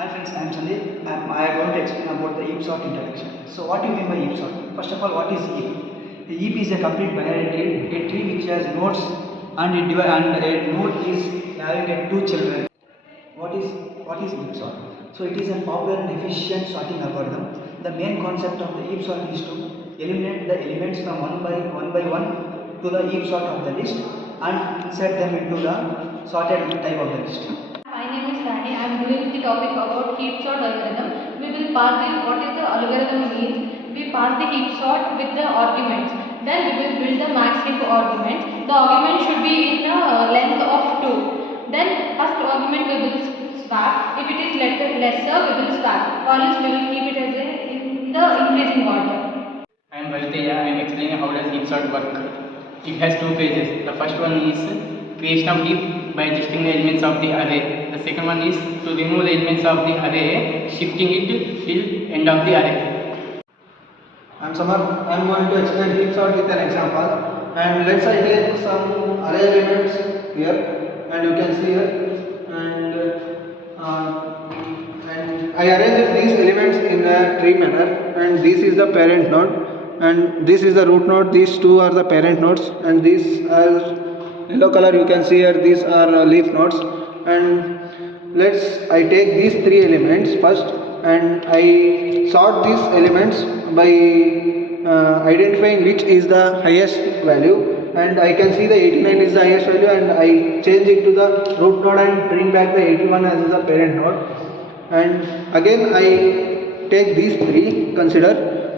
Hi friends, I am Sandeep. I am going to explain about the heap sort introduction. So what do you mean by heap sort? First of all, what is heap? A heap is a complete binary tree which has nodes and a node is having two children. What is heap sort? So it is a popular and efficient sorting algorithm. The main concept of the heap sort is to eliminate the elements from one by one to the heap sort of the list and insert them into the sorted type of the list. My name is Rani. I am doing the topic about heap sort algorithm. We will pass what is the algorithm means. We pass the heap sort with the arguments. Then we will build the max heap argument. The argument should be in the length of 2. Then first argument we will swap. If it is lesser, we will swap. Or else we will keep it as in the increasing order. I am Valteya. I am explaining how does heap sort work. It has two phases. The first one is creation of heap by adjusting the elements of the array. The second one is to remove the elements of the array, shifting it till end of the array. I am Samar. I am going to explain heap sort with an example. And let's say I take some array elements here, and you can see here, and I arrange these elements in a tree manner. And this is the parent node, and this is the root node. These two are the parent nodes, and these are yellow color. You can see here. These are leaf nodes. And I take these three elements first, and I sort these elements by identifying which is the highest value, and I can see the 89 is the highest value, and I change it to the root node and bring back the 81 as the parent node. And again I take these three, consider,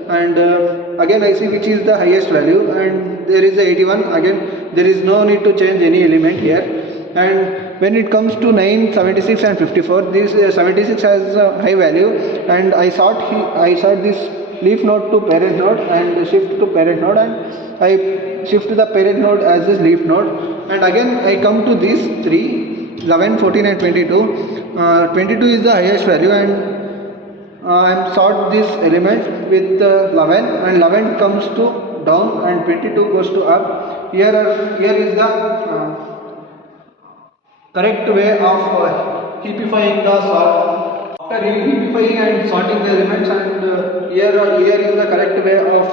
and again I see which is the highest value, and there is the 81. Again there is no need to change any element here. And when it comes to 9, 76 and 54, this 76 has a high value, and I sort this leaf node to parent node and shift to parent node, and I shift the parent node as this leaf node. And again I come to these three, 11, 14 and 22. 22 is the highest value, and I am sort this element with 11, and 11 comes to down and 22 goes to up. Here is the correct way of heapifying the sort. After heapifying and sorting the elements, and here is the correct way of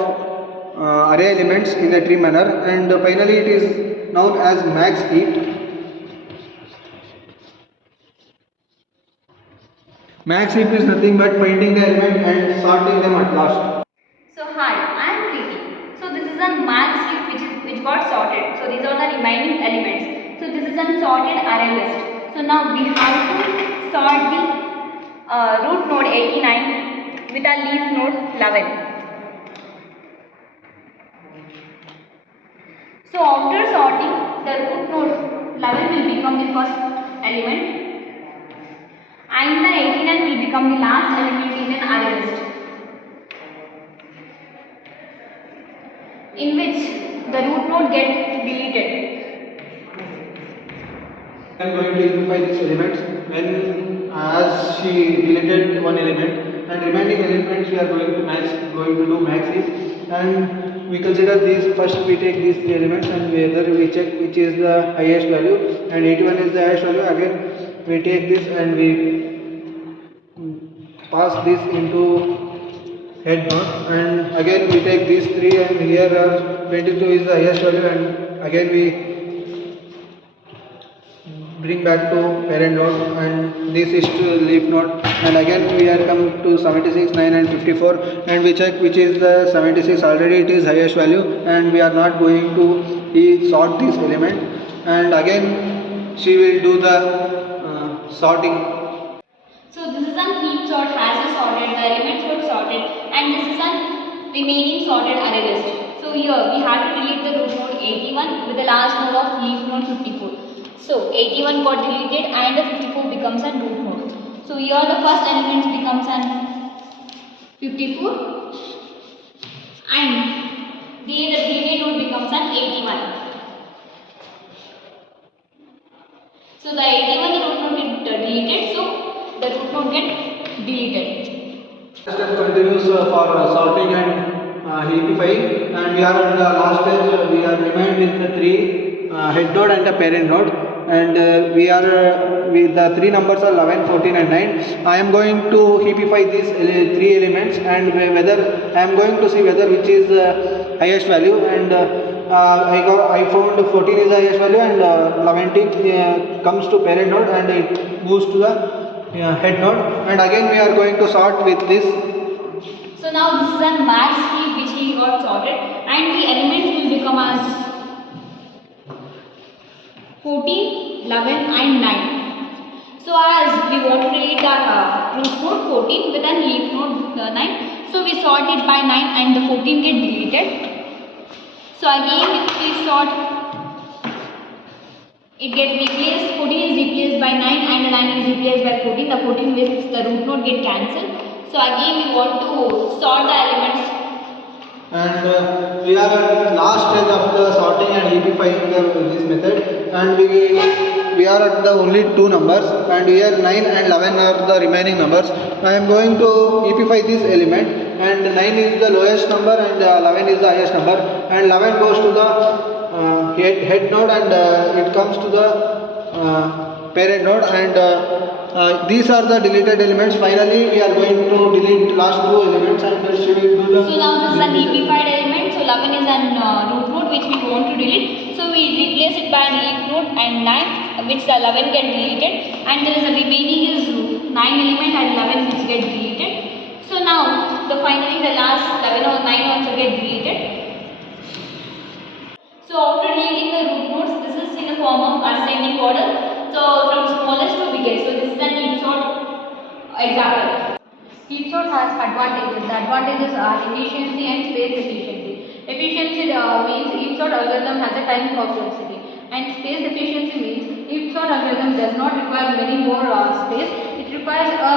array elements in the tree manner, and finally it is known as max heap. Max heap is nothing but finding the element and sorting them at last. So hi, I am Preeti. So this is a max heap which got sorted. So these are the remaining elements. So this is a sorted array list. So now we have to sort the root node 89 with a leaf node 11. So after sorting, the root node 11 will become the first element, and the 89 will become the last element in an array list, in which the root node gets deleted. I am going to simplify these elements when as she deleted one element, and remaining elements we are going to do max heap, and we consider these. First we take these three elements and whether we check which is the highest value, and 81 is the highest value. Again we take this and we pass this into head node, and again we take these three, and here 22 is the highest value, and again we bring back to parent node, and this is to leaf node, and again we are come to 76, 9 and 54, and we check which is the 76. Already it is highest value, and we are not going to sort this element, and again she will do the sorting. So this is a heap sort has a sorted, the elements were sorted, and this is a remaining sorted array list. So here we have to delete the root node 81 with the last node of leaf node 54. So 81 got deleted and the 54 becomes a root node. So here the first element becomes an 54 and the deleted node becomes an 81. So the 81 the root node get deleted, so the root node get deleted. Step continues for sorting and heapifying, and we are at the last stage. We are remained with the three head node and the parent node, and we are the three numbers are 11, 14 and 9. I am going to heapify these three elements, and whether I am going to see whether which is highest value, and I found 14 is the highest value, and 11 comes to parent node and it moves to the head node, and again we are going to sort with this. So now this is a max heap which he got sorted, and the elements will become as 14, 11 and 9. So as we want to delete the root node 14 with an leaf node 9. So we sort it by 9 and the 14 get deleted. So again if we sort, it gets replaced, 14 is replaced by 9 and the 9 is replaced by 14. The 14 with the root node get cancelled. So again we want to sort the elements. And we are at last stage of the sorting and heapifying this method, and we are at the only two numbers, and here 9 and 11 are the remaining numbers. I am going to heapify this element, and 9 is the lowest number and 11 is the highest number, and 11 goes to the head node, and it comes to the parent node, and these are the deleted elements. Finally we are going to delete last two elements, and should we do the... So now this is an heapified element. So 11 is an root node which we want to delete. So we replace it by an leaf node and 9, which the 11 get deleted, and there is a remaining is 9 element and 11 which get deleted. So now finally the last 11 or 9 also get deleted. So after deleting the root nodes, this is in the form of ascending order. So from smallest to biggest. So this is an heap sort example. Heap sort has advantages. The advantages are efficiency and space efficiency. Efficiency means heap sort algorithm has a time complexity, and space efficiency means heap sort algorithm does not require many more space. It requires a